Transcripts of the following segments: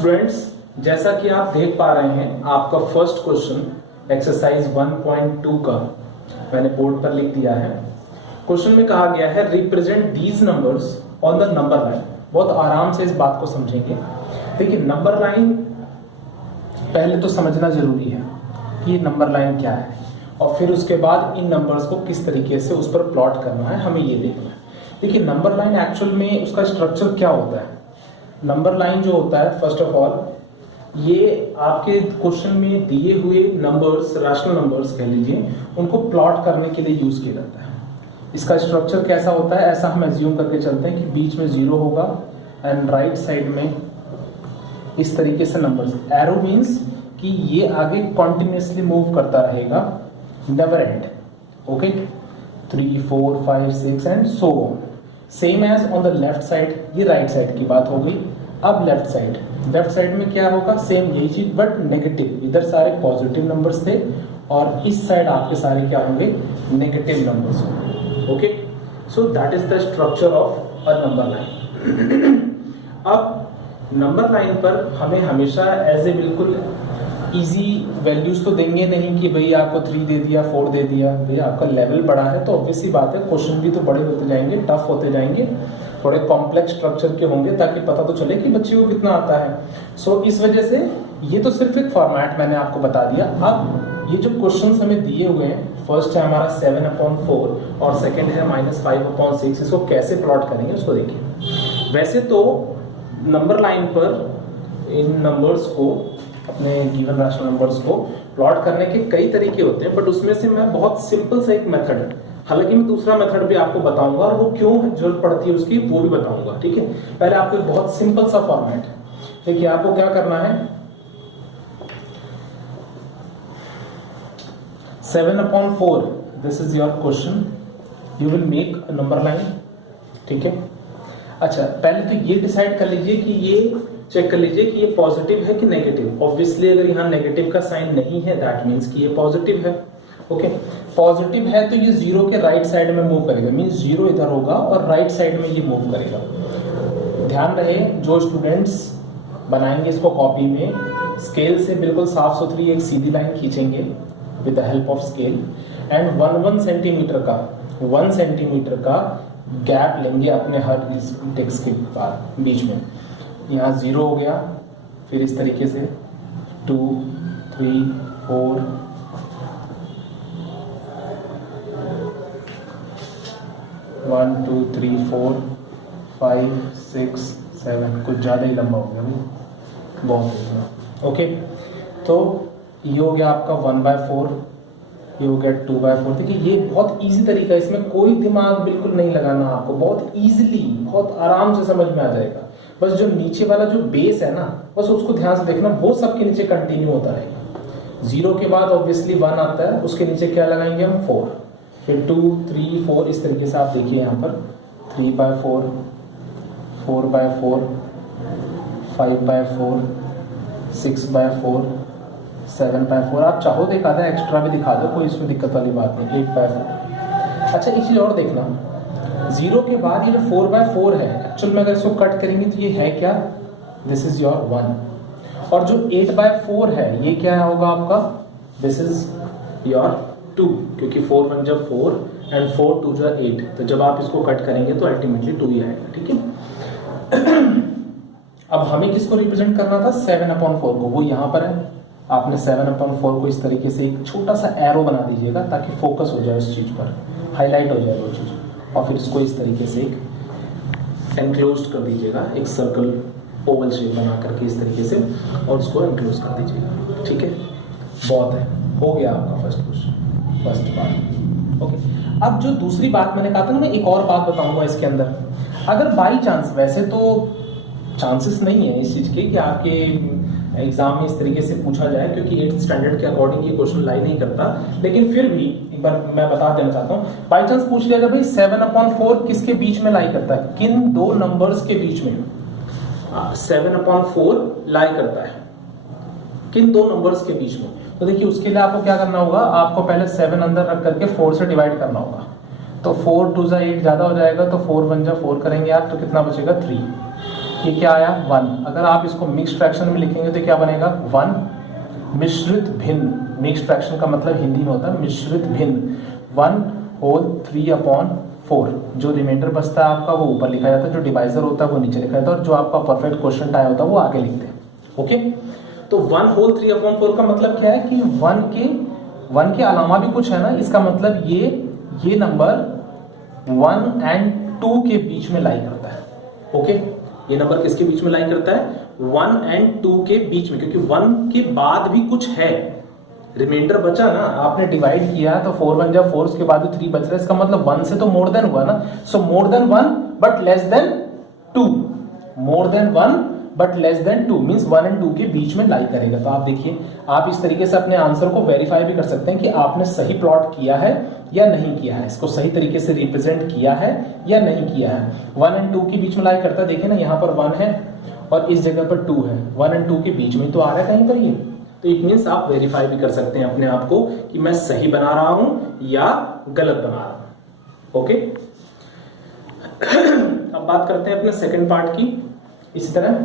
Students, जैसा कि आप देख पा रहे हैं, आपका फर्स्ट क्वेश्चन एक्सरसाइज 1.2 का मैंने बोर्ड पर लिख दिया है। क्वेश्चन में कहा गया है represent these numbers on the number line. बहुत आराम से इस बात को समझेंगे। देखिए, नंबर लाइन पहले तो समझना जरूरी है कि ये नंबर लाइन क्या है, और फिर उसके बाद इन नंबर्स को किस तरीके से उस पर प्लॉट करना है, हमें ये देखना है। देखिए, नंबर लाइन एक्चुअल में उसका स्ट्रक्चर क्या होता है। नंबर लाइन जो होता है, फर्स्ट ऑफ ऑल, ये आपके क्वेश्चन में दिए हुए नंबर्स, रैशनल नंबर्स कह लीजिए, उनको प्लॉट करने के लिए यूज किया जाता है। इसका स्ट्रक्चर कैसा होता है, ऐसा हम एज्यूम करके चलते हैं कि बीच में 0 होगा एंड राइट साइड में इस तरीके से नंबर्स। एरो मींस कि ये आगे कॉन्टिन्यूसली मूव करता रहेगा, never end. Okay, 3, 4, 5, 6 and so on. Same as on the left side, ये राइट साइड की बात हो गई। अब लेफ्ट साइड में क्या होगा, सेम यही चीज बट नेगेटिव। इधर सारे पॉजिटिव नंबर्स थे और इस साइड आपके सारे क्या होंगे, नेगेटिव नंबर्स होंगे। Okay, so that is the structure of a number line. अब नंबर लाइन पर हमें हमेशा एज ए बिल्कुल इजी वैल्यूज तो देंगे नहीं कि भाई आपको 3 दे दिया, 4 दे दिया। भैया आपका लेवल बड़ा है तो ऑब्वियस ही बात है, क्वेश्चन भी तो बड़े होते जाएंगे, टफ होते जाएंगे, थोड़े कॉम्प्लेक्स स्ट्रक्चर के होंगे ताकि पता तो चले कि बच्चे को कितना आता है। सो इस वजह से ये तो सिर्फ एक फॉर्मेट मैंने आपको बता दिया। अब ये जो क्वेश्चंस हमें दिए हुए हैं, फर्स्ट है हमारा 7/4 और सेकंड है -5/6, इसको कैसे प्लॉट करेंगे उसको देखिए। वैसे तो नंबर लाइन पर इन नंबर्स को, अपने गिवन रैशनल नंबर्स को प्लॉट करने के कई तरीके होते हैं, बट उसमें से मैं बहुत सिंपल सा एक मेथड, हालांकि मैं दूसरा मेथड भी आपको बताऊंगा और वो क्यों जरूरत पड़ती है उसकी वो भी बताऊंगा। ठीक है, पहले आपको एक बहुत सिंपल सा फॉर्मेट है। देखिए, आपको क्या करना है, 7/4, this is your question, you will make a number line. ठीक है, अच्छा, पहले तो ये डिसाइड कर लीजिए कि ये चेक कर लीजिए कि ये पॉजिटिव है कि नेगेटिव। ऑब्वियसली अगर यहाँ नेगेटिव का साइन नहीं है, दैट मीन्स कि ये पॉजिटिव है। ओके, पॉजिटिव है तो ये 0 के राइट साइड में मूव करेगा, मीन्स 0 इधर होगा और राइट साइड में ये मूव करेगा। ध्यान रहे, जो स्टूडेंट्स बनाएंगे इसको कॉपी में, स्केल से बिल्कुल साफ सुथरी एक सीधी लाइन खींचेंगे with the help of scale and 1 centimetre का गैप लेंगे अपने हर इस टेक्स्ट के बीच में। यहाँ 0 हो गया, फिर इस तरीके से 2, 3, 4, 1, 2, 3, 4, 5, 6, 7, कुछ ज़्यादा ही लंबा हो गया भाई, बहुत हो गया। ओके, तो ये हो गया आपका 1/4, ये हो गया 2/4। देखिए, ये बहुत इजी तरीका है, इसमें कोई दिमाग बिल्कुल नहीं लगाना आपको, बहुत इजीली, बहुत आराम से समझ में आ जाएगा। बस जो नीचे वाला जो बेस है ना, बस उसको ध्यान से देखना, वो सबके नीचे कंटिन्यू होता रहेगा। 0 के बाद ऑब्वियसली 1 आता है, उसके नीचे क्या लगाएंगे हम, 4, फिर 2, 3, 4, इस तरीके से आप देखिए यहाँ पर 3/4, 4/4, 5/4, 6/4, 7/4। आप चाहो तो एक आधा एक्स्ट्रा भी दिखा दो, कोई इसमें दिक्कत वाली बात नहीं, 8/4। अच्छा, एक चीज और देखना, 0 के बाद ये जो 4/4 है, एक्चुअल में अगर इसको कट करेंगे तो ये है क्या, दिस इज योर 1। और जो 8/4 है, ये क्या होगा आपका, दिस इज योर 2, क्योंकि 4 1 जब 4 एंड 4 2 जा 8, तो जब आप इसको कट करेंगे तो अल्टीमेटली 2 ही आएगा। ठीक है, अब हमें किसको रिप्रेजेंट करना था, 7/4 को, वो यहाँ पर है। आपने 7/4 को इस तरीके से एक छोटा सा एरो बना दीजिएगा ताकि फोकस हो जाए उस चीज पर, हाईलाइट हो जाए वो चीज, और फिर इसको इस तरीके से एक एनक्लोज्ड कर दीजिएगा, एक सर्कल ओवल शेप बना करके इस तरीके से, और उसको एनक्लोज कर दीजिएगा। ठीक है, बहुत है, हो गया आपका first question, first part. Okay, अब जो दूसरी बात मैंने कहा था ना, मैं एक और बात बताऊंगा इसके अंदर। अगर बाई चांस, वैसे तो चांसेस नहीं है इस चीज के कि आपके एग्जाम में इस तरीके से पूछा जाए, क्योंकि 8th स्टैंडर्ड के अकॉर्डिंग ये क्वेश्चन लाई नहीं करता, लेकिन फिर भी एक बार मैं बता देना चाहता हूँ, बाई चांस पूछ लिया भाई 7/4 किसके बीच में लाई करता है, किन दो नंबर्स के बीच में 7/4 लाई करता है, किन दो नंबर्स के बीच में। तो देखिए, उसके लिए आपको क्या करना होगा, आपको पहले 7 अंदर रख करके 4 से डिवाइड करना होगा। तो 4 2 जा 8 ज्यादा हो जाएगा, तो 4 1 जा 4 करेंगे आप, तो कितना बचेगा 3। ये क्या आया 1। अगर आप इसको मिक्स्ड फ्रैक्शन में लिखेंगे तो क्या बनेगा 1 मिश्रित भिन्न। मिक्स्ड फ्रैक्शन का मतलब हिंदी में होता है मिश्रित भिन्न 1 होल 3/4। जो रिमाइंडर बचता है आपका वो ऊपर लिखा जाता है, जो डिवाइजर होता है वो नीचे लिखा जाता है, और जो आपका परफेक्ट क्वेश्चन टाइप होता है वो आगे लिखते हैं। ओके, तो 1 होल 3/4 का मतलब क्या है कि 1 के अलावा भी कुछ है ना, इसका मतलब ये नंबर 1 and 2 के बीच में लाई करता है। ओके, ये नंबर किसके बीच में लाई करता है 1 and 2 के बीच में, क्योंकि 1 के बाद भी कुछ है, रिमाइंडर बचा ना, आपने डिवाइड किया तो 4 1 जा 4, उसके बाद 3 बच रहा है, इसका मतलब 1 से तो मोर देन हुआ ना। So more than 1 but less than 2, more than 1 but less than 2 means 1 and 2 के बीच में लाई करेगा। तो आप देखिए, आप इस तरीके से अपने आंसर को वेरीफाई भी कर सकते हैं कि आपने सही प्लॉट किया है या नहीं किया है, इसको सही तरीके से रिप्रेजेंट किया है या नहीं किया है। 1 and 2 के बीच में लाई करता है, देखिए ना यहाँ पर 1 है और इस जगह पर 2 है, 1 and 2 के बीच में तो आ रहा है कहीं पर ये। तो इट मीन्स आप वेरीफाई भी कर सकते हैं अपने आप को कि मैं सही बना रहा हूं या गलत बना रहा हूं। ओके, अब बात करते हैं अपने सेकंड पार्ट की। इसी तरह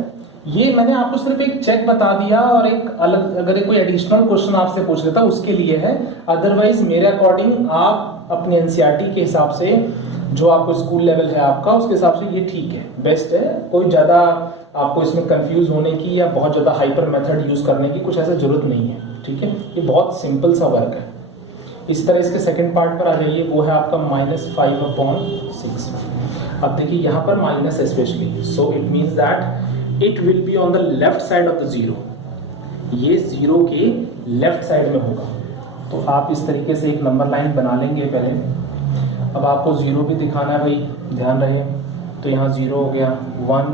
ये मैंने आपको सिर्फ एक चेक बता दिया और एक अलग अगर कोई एडिशनल क्वेश्चन आपसे पूछ लेता उसके लिए है, अदरवाइज मेरे अकॉर्डिंग आप अपने एनसीईआरटी के हिसाब से जो आपको स्कूल लेवल है आपका उसके हिसाब से ये ठीक है, बेस्ट है। कोई ज्यादा आपको इसमें कंफ्यूज होने की या बहुत ज्यादा हाइपर मेथड यूज करने की कुछ ऐसा जरूरत नहीं है। ठीक है, ये बहुत सिंपल सा वर्क है। इस तरह इसके सेकंड पार्ट पर आ जाइए, वो है आपका -5/6। अब देखिए यहाँ पर माइनस है specially, so it means that it will be on the left side of the zero. ये जीरो के लेफ्ट साइड में होगा। तो आप इस तरीके से एक नंबर लाइन बना लेंगे पहले। अब आपको जीरो भी दिखाना है भाई, ध्यान रहे। तो यहाँ जीरो हो गया, 1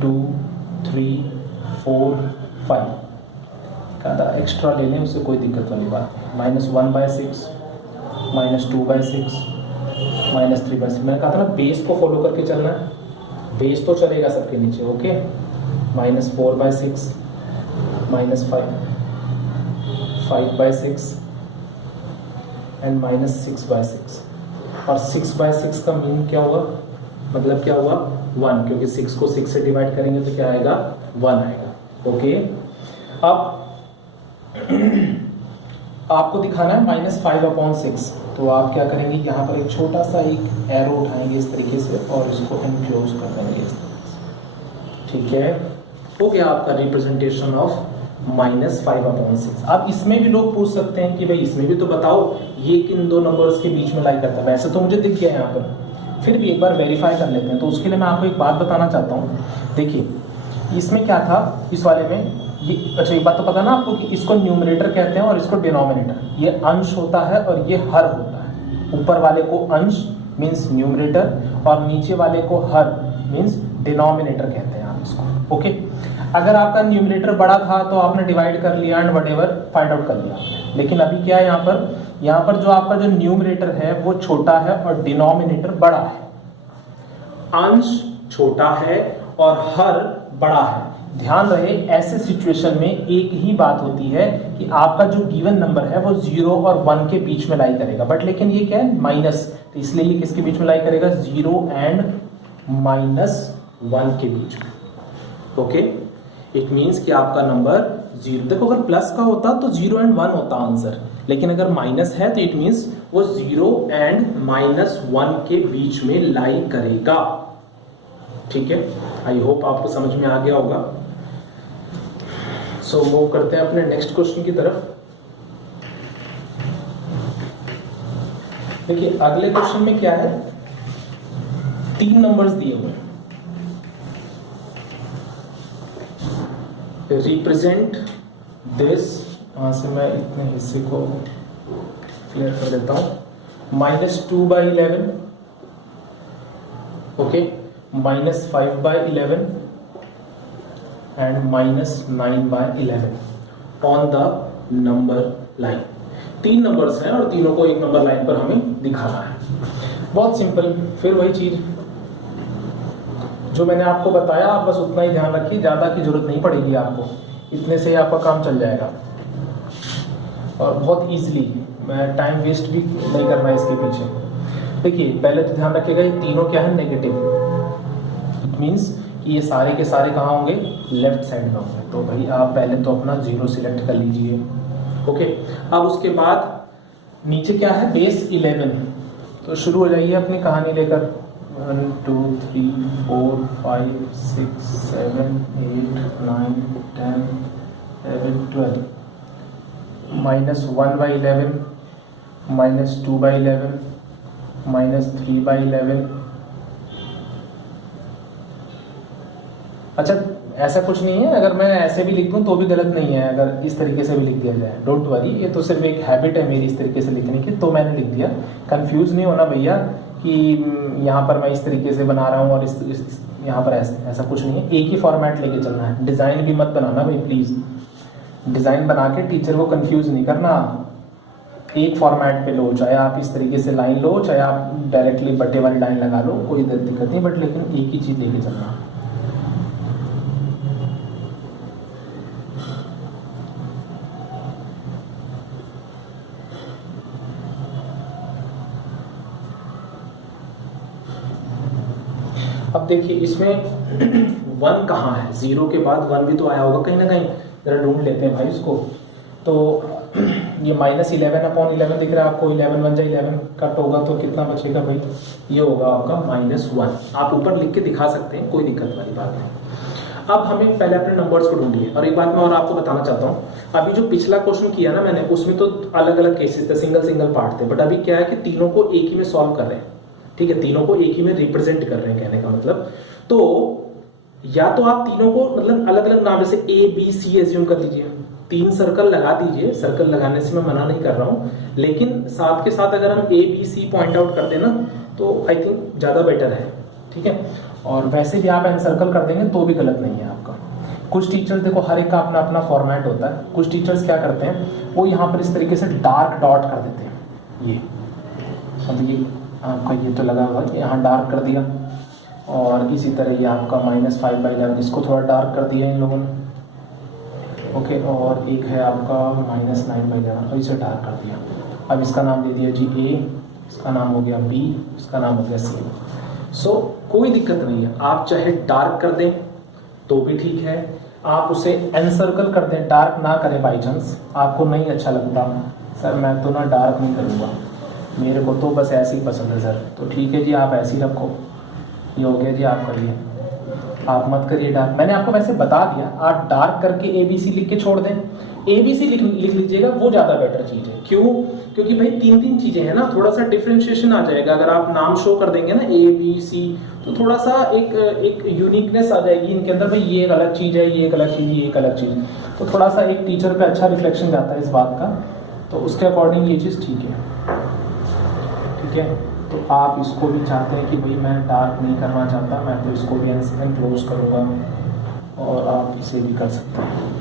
2 3 4 5 का एक्स्ट्रा ले लें, उससे कोई दिक्कत वाली बात नहीं। -1/6 -2/6 -3/6। मैंने कहा था ना बेस को फॉलो करके चलना है, बेस तो चलेगा सबके नीचे। Okay, -4/6 -5 5/6 and -6/6। और 6/6 का मीन क्या हुआ, मतलब क्या हुआ 1, क्योंकि 6 को 6 से डिवाइड करेंगे तो क्या आएगा 1 आएगा। ओके, अब आपको दिखाना है -5/6। तो आप क्या करेंगे, यहाँ पर एक छोटा सा एक एरो उठाएंगे इस तरीके से और इसको एनक्लोज कर देंगे इस तरीके से। ठीक है, हो गया आपका रिप्रेजेंटेशन ऑफ -5/6। अब इसमें भी लोग पूछ सकते हैं कि भाई इसमें भी तो बताओ ये किन दो नंबर्स के बीच में लाई करता है। वैसे तो मुझे दिख गया यहाँ पर, फिर भी एक बार वेरीफाई कर लेते हैं। तो उसके लिए मैं आपको एक बात बताना चाहता हूँ। देखिए इसमें क्या था, इस वाले में ये, अच्छा एक बात तो पता ना आपको कि इसको न्यूमरेटर कहते हैं और इसको डिनोमिनेटर। ये अंश होता है और ये हर होता है। ऊपर वाले को अंश मीन्स न्यूमरेटर और नीचे वाले को हर मीन्स डिनोमिनेटर कहते हैं आप इसको। ओके, अगर आपका न्यूमरेटर बड़ा था तो आपने डिवाइड कर लिया एंड व्हाटएवर फाइंड आउट कर लिया, लेकिन अभी क्या है यहाँ पर जो आपका जो न्यूमरेटर है वो छोटा है और डिनोमिनेटर बड़ा है। अंश छोटा है और हर बड़ा है। ध्यान रहे, ऐसे सिचुएशन में एक ही बात होती है कि आपका जो गिवन नंबर है वो 0 और 1 के बीच में लाई करेगा, बट लेकिन ये क्या है माइनस, तो इसलिए ये किसके बीच में लाई करेगा 0 एंड -1 के बीच में। ओके, इट मीन्स कि आपका नंबर 0, देखो अगर प्लस का होता तो 0 एंड 1 होता आंसर, लेकिन अगर माइनस है तो इट मीन्स वो 0 एंड -1 के बीच में लाई करेगा। ठीक है, आई होप आपको समझ में आ गया होगा। सो मूव करते हैं अपने नेक्स्ट क्वेश्चन की तरफ। देखिए अगले क्वेश्चन में क्या है, 3 नंबर्स दिए हुए हैं। रिप्रेजेंट दिस, वहां से मैं इतने हिस्से को क्लियर कर देता हूं। -2/11, okay, -5/11 and -9/11 on the number line. 3 numbers हैं और तीनों को एक नंबर लाइन पर हमें दिखाना है। बहुत सिंपल, फिर वही चीज जो मैंने आपको बताया, आप बस उतना ही ध्यान रखिए, ज्यादा की जरूरत नहीं पड़ेगी आपको, इतने से ही आपका काम चल जाएगा और बहुत इजीली। मैं टाइम वेस्ट भी नहीं करना है इसके पीछे। देखिए पहले तो ध्यान रखिएगा ये तीनों क्या है, नेगेटिव। इट मींस ये सारे के सारे कहाँ होंगे, लेफ्ट साइड में होंगे। तो भाई आप पहले तो अपना 0 सिलेक्ट कर लीजिए। ओके, अब उसके बाद नीचे क्या है, बेस 11। तो शुरू हो जाइए अपनी कहानी लेकर। 1 2 3 4 5 6 7 8 9 10 11 12 -1/11 -2/11 -3/11। अच्छा, ऐसा कुछ नहीं है, अगर मैं ऐसे भी लिख दूं तो भी गलत नहीं है, अगर इस तरीके से भी लिख दिया जाए, डोंट वरी, ये तो सिर्फ एक हैबिट है मेरी इस तरीके से लिखने की, तो मैंने लिख दिया। कंफ्यूज नहीं होना भैया कि यहाँ पर मैं इस तरीके से बना रहा हूँ और यहाँ पर ऐसा कुछ नहीं है, एक ही फॉर्मेट लेके चलना है। डिज़ाइन भी मत बनाना भाई प्लीज़, डिज़ाइन बना के टीचर को कंफ्यूज नहीं करना। एक फॉर्मेट पे लो, चाहे आप इस तरीके से लाइन लो, चाहे आप डायरेक्टली बट्टे वाली लाइन लगा लो, कोई दिक्कत नहीं, बट लेकिन एक ही चीज़ लेके चलना। अब देखिए इसमें 1 कहाँ है, 0 के बाद 1 भी तो आया होगा कहीं ना कहीं, जरा ढूंढ लेते हैं भाई उसको। तो ये -11/11 दिख रहा है आपको, 11 1 11 कट होगा तो कितना बचेगा भाई, ये होगा आपका -1। आप ऊपर लिख के दिखा सकते हैं, कोई दिक्कत वाली बात नहीं। अब हमें पहले अपने नंबर्स को ढूंढिए। और एक बात मैं और आपको बताना चाहता हूँ, अभी जो पिछला क्वेश्चन किया ना मैंने, उसमें तो अलग अलग केसेस थे, सिंगल पार्ट थे, बट अभी क्या है कि तीनों को एक ही में सॉल्व कर रहे हैं। ठीक है, तीनों को एक ही में रिप्रेजेंट कर रहे हैं, कहने का मतलब। तो या तो आप तीनों को मतलब अलग अलग नाम, जैसे ABC एज्यूम कर लीजिए, 3 सर्कल लगा दीजिए। सर्कल लगाने से मैं मना नहीं कर रहा हूं, लेकिन साथ के साथ अगर हम ABC पॉइंट आउट कर देना तो आई थिंक ज्यादा बेटर है। ठीक है, और वैसे भी आप एनसर्कल कर देंगे तो भी गलत नहीं है आपका। कुछ टीचर्स देखो, हर एक का अपना अपना फॉर्मेट होता है। कुछ टीचर्स क्या करते हैं, वो यहाँ पर इस तरीके से डार्क डॉट कर देते हैं। ये अब ये आपका ये तो लगा हुआ कि यहाँ डार्क कर दिया, और इसी तरह ये आपका -5/11, इसको थोड़ा डार्क कर दिया इन लोगों ने। ओके, और एक है आपका -9/11, और इसे डार्क कर दिया। अब इसका नाम दे दिया जी A, इसका नाम हो गया B, इसका नाम हो गया C। सो कोई दिक्कत नहीं है, आप चाहे डार्क कर दें तो भी ठीक है, आप उसे एनसर्कल कर दें, डार्क ना करें। बाई चांस आपको नहीं अच्छा लगता, सर मैं तो ना डार्क नहीं करूँगा, मेरे को तो बस ऐसे ही पसंद है सर, तो ठीक है जी, आप ऐसे ही रखो। ये हो गया जी, आप करिए, आप मत करिए डार्क। मैंने आपको वैसे बता दिया, आप डार्क करके ABC लिख के छोड़ दें, ABC लिख लीजिएगा, वो ज़्यादा बेटर चीज़ है। क्यों? क्योंकि भाई 3 चीज़ें हैं ना, थोड़ा सा डिफ्रेंशिएशन आ जाएगा। अगर आप नाम शो कर देंगे ना ABC, तो थोड़ा सा एक यूनिकनेस आ जाएगी इनके अंदर, भाई ये एक अलग चीज़ है, ये एक अलग चीज़, ये एक अलग चीज़। तो थोड़ा सा एक टीचर पे अच्छा रिफ्लेक्शन जाता है इस बात का, तो उसके अकॉर्डिंग ये चीज़ ठीक है। ठीक है, तो आप इसको भी चाहते हैं कि भाई मैं डार्क नहीं करना चाहता, मैं तो इसको भी एनक्लोज करूँगा, और आप इसे भी कर सकते हैं।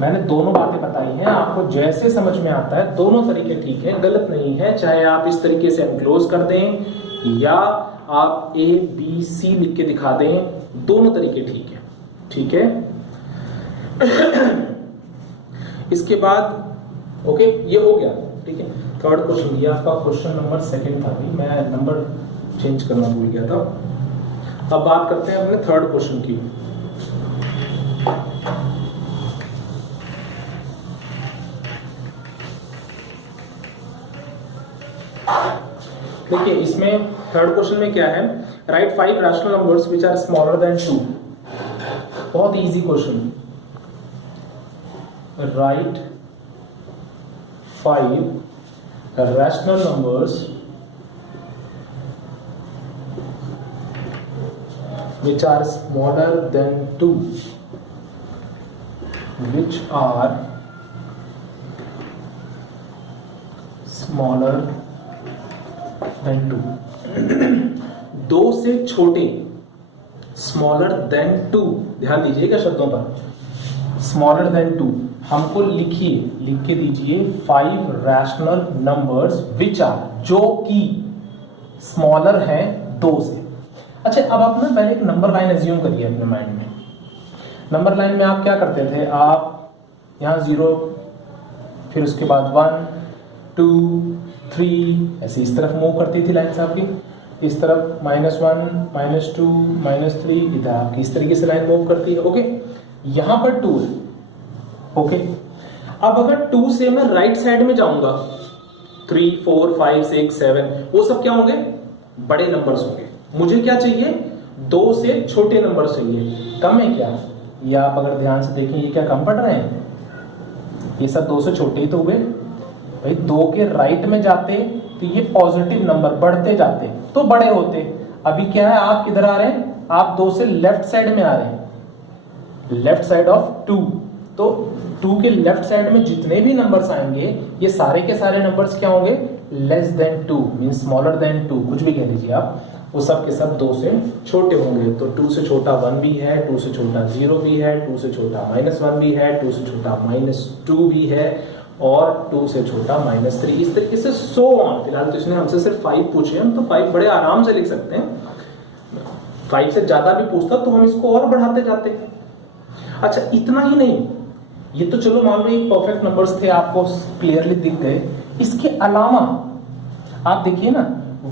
मैंने दोनों बातें बताई हैं, आपको जैसे समझ में आता है दोनों तरीके ठीक है, गलत नहीं है। चाहे आप इस तरीके से एनक्लोज कर दें या आप ABC लिख के दिखा दें, दोनों तरीके ठीक है। ठीक है, इसके बाद ओके, ये हो गया। ठीक है, थर्ड क्वेश्चन, ये आपका क्वेश्चन नंबर 2 था। भी मैं नंबर चेंज करना भूल गया था। अब बात करते हैं अपने थर्ड क्वेश्चन की। देखिए इसमें थर्ड क्वेश्चन में क्या है, write 5 rational numbers which are smaller than 2। बहुत easy question. Write 5 rational numbers which are smaller than 2, which are smaller than 2, 2 से छोटे, smaller than 2, ध्यान दीजिएगा शब्दों पर, smaller than 2। हमको लिखिए, लिख के दीजिए 5 रैशनल नंबर्स विच आर, जो कि स्मॉलर है 2 से। अच्छा, अब आप ना पहले एक नंबर लाइन एज्यूम करिए अपने माइंड में। नंबर लाइन में आप क्या करते थे, आप यहाँ 0, फिर उसके बाद 1 2 3 ऐसे इस तरफ मूव करती थी लाइन से आपकी। इस तरफ -1 -2 -3, इधर आपकी इस तरीके से लाइन मूव करती है। ओके, यहां पर 2 है। ओके, अब अगर 2 से मैं राइट साइड में जाऊंगा 3 4 5 6 7, वो सब क्या होंगे? बड़े नंबर्स होंगे। मुझे क्या चाहिए? 2 से छोटे नंबर चाहिए। कम है क्या? या आप अगर ध्यान से देखें, ये क्या कम पड़ रहे हैं? ये सब 2 से छोटे ही तो हुए भाई। 2 के राइट में जाते तो ये पॉजिटिव नंबर बढ़ते जाते तो बड़े होते। अभी क्या है, आप किधर आ रहे हैं? आप 2 से लेफ्ट साइड में आ रहे हैं, लेफ्ट साइड ऑफ 2। तो 2 के लेफ्ट साइड में जितने भी नंबर्स आएंगे, ये सारे के सारे नंबर्स क्या होंगे? Less than 2, means smaller than 2, कुछ भी कह लीजिए आप, वो सब के सब 2 से छोटे होंगे। तो 2 से छोटा 1 भी है, 2 से छोटा 0 भी है, 2 से छोटा -1 भी है, 2 से छोटा -2 भी है, और 2 से छोटा -3। इस तरीके से सो ऑन। फिलहाल तो इसने हमसे सिर्फ 5 पूछे, हम तो 5 बड़े आराम से लिख सकते हैं। 5 से ज्यादा भी पूछता तो हम इसको और बढ़ाते जाते। अच्छा, इतना ही नहीं, ये तो चलो मान लो एक परफेक्ट नंबर्स थे, आपको क्लियरली दिख गए। इसके अलावा आप देखिए ना,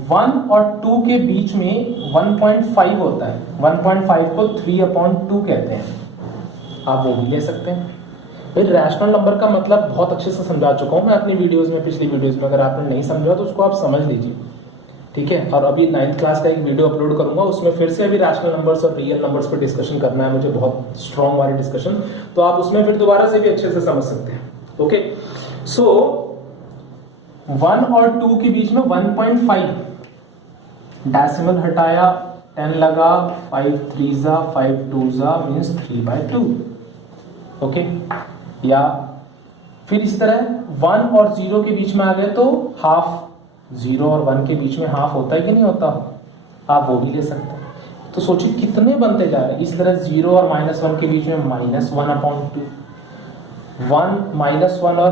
1 और 2 के बीच में 1.5 होता है। 1.5 को 3/2 कहते हैं, आप वो भी ले सकते हैं। भाई रैशनल नंबर का मतलब बहुत अच्छे से समझा चुका हूं मैं अपनी वीडियोस में, पिछली वीडियोस में। अगर आपने नहीं समझा तो उसको आप समझ लीजिए, ठीक है। और अभी 9th क्लास का एक वीडियो अपलोड करूंगा, उसमें फिर से अभी रैशनल नंबर्स और रियल नंबर्स पर डिस्कशन करना है मुझे, बहुत स्ट्रॉन्ग वाली डिस्कशन। तो आप उसमें फिर दोबारा से भी अच्छे से समझ सकते हैं। ओके, सो 1 और 2 के बीच में 1.5, डेसिमल हटाया, 10 लगा, 5 3 5 2 मीन्स 3/2। ओके, या फिर इसी तरह 1 और 0 के बीच में आ गए तो हाफ। 0 और 1 के बीच में हाफ होता है कि नहीं होता? आप वो भी ले सकते हैं। तो सोचिए कितने बनते जा रहे हैं। इसी तरह 0 और -1 के बीच में -1/2, 1 -1 और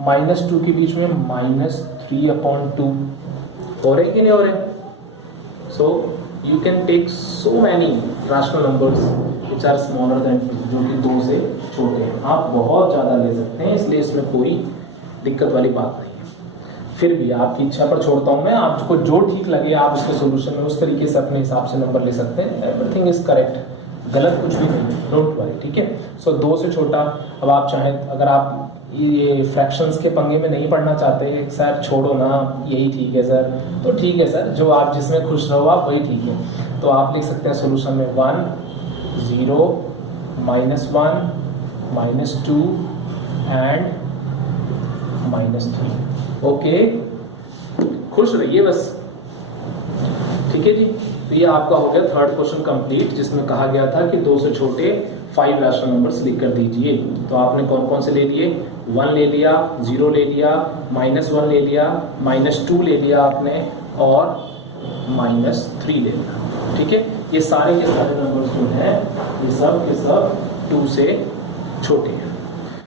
-2 के बीच में -3/2। हो रहे कि नहीं हो रहे? So you can take so many rational numbers which are smaller than 2, जो कि 2 से छोटे हैं। आप बहुत ज़्यादा ले सकते हैं, इसलिए इसमें कोई दिक्कत वाली बात नहीं है। फिर भी आपकी इच्छा पर छोड़ता हूं मैं, आपको जो ठीक लगे आप उसके सोल्यूशन में उस तरीके से अपने हिसाब से नंबर ले सकते हैं। एवरीथिंग इज करेक्ट, गलत कुछ भी नहीं, डोंट वरी, ठीक है। सो 2 से छोटा, अब आप चाहें, अगर आप ये फ्रैक्शंस के पंगे में नहीं पढ़ना चाहते, सर छोड़ो ना यही ठीक है सर, तो ठीक है सर, जो आप जिसमें खुश रहो आप वही ठीक है। तो आप लिख सकते हैं सोल्यूशन में 1 0 -1 -2 एंड -3। ओके, खुश रहिए बस, ठीक है जी। तो ये आपका हो गया 3rd क्वेश्चन कंप्लीट, जिसमें कहा गया था कि 2 से छोटे 5 रैशनल नंबर्स लिख कर दीजिए। तो आपने कौन कौन से ले लिए? 1 ले लिया, 0 ले लिया, -1 ले लिया, -2 ले लिया आपने, और -3 ले लिया, ठीक है। ये सारे के सारे नंबर्स जो हैं, ये सब के सब 2 से छोटे हैं।